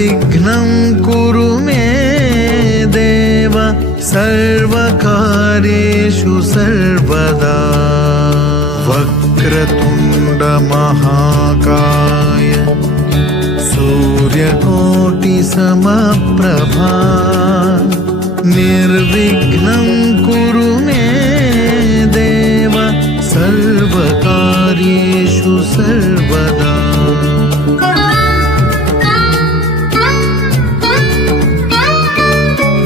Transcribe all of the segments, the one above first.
निर्विघ्नं कुरु मे देव सर्वकार्येषु सर्वदा। वक्रतुण्ड महाकाय सूर्यकोटिसमप्रभा निर्विघ्नं कुरु मे देव सर्वकार्येषु सर्वदा।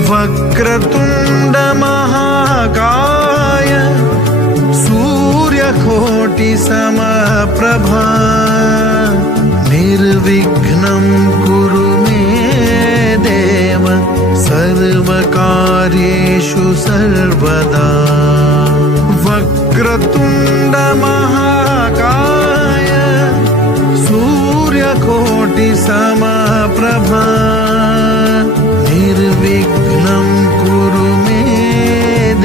वक्रतुण्ड महाकाय सूर्यकोटिसमप्रभा निर्विघ्नं कुरु मे देव सर्वकार्येषु सर्वदा। वक्रतुण्ड महाकाय सूर्यकोटिसमप्रभा निर्विघ्नं कुरु मे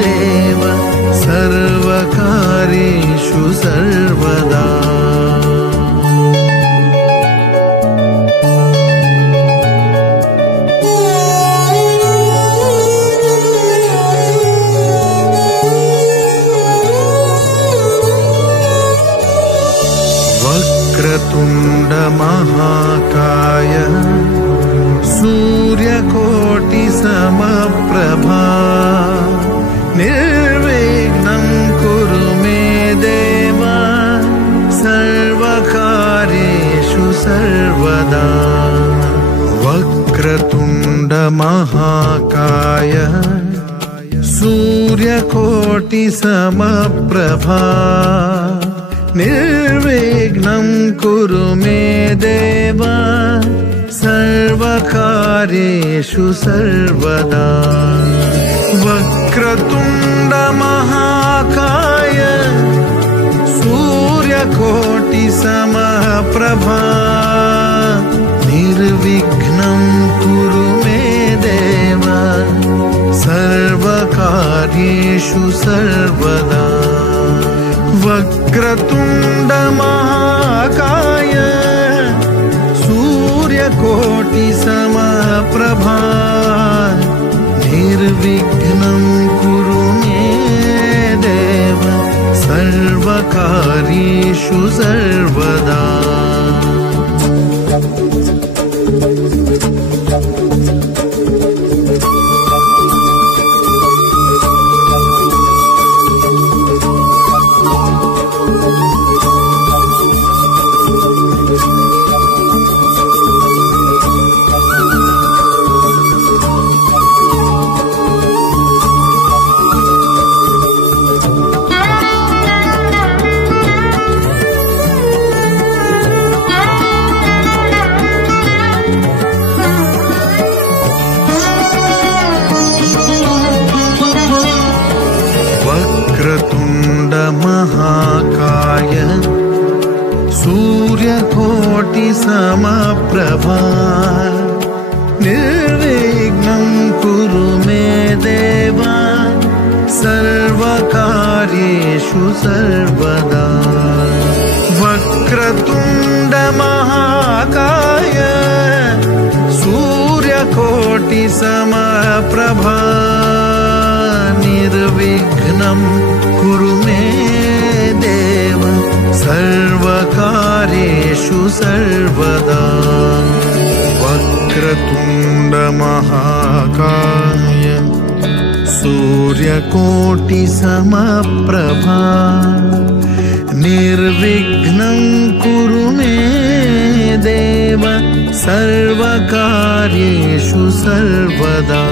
देव सर्वकार्येषु सर्वदा। वक्रतुण्ड महाकाय सूर्यकोटिसमप्रभा निर्विघ्नं कुरु मे देव सर्वकार्येषु सर्वदा। वक्रतुण्ड महाकाय सूर्यकोटिसमप्रभा निर्विघ्नं कुरु मे देव सर्वकार्येषु सर्वदा। वक्रतुण्ड महाकाय सूर्यकोटिसमप्रभा निर्विघ्नं कुरु मे देव सर्वकार्येषु सर्वदा। वक्रतुण्ड महाकाय सूर्यकोटिसमप्रभा निर्विघ्नं कुरु मे देव सर्वकार्येषु सर्वदा। वक्रतुण्ड महाकाय सूर्यकोटिसमप्रभा निर्विघ्नं कुरु मे देव सर्वकार्येषु सर्वदा। वक्रतुण्ड महाकाय सूर्यकोटिसमप्रभा निर्विघ्नं कुरु मे देव सर्वकार्येषु सर्वदा। वक्रतुण्ड महाकाय सूर्यकोटिसमप्रभा निर्विघ्नं कुरु मे देव सर्वकार्येषु सर्वदा।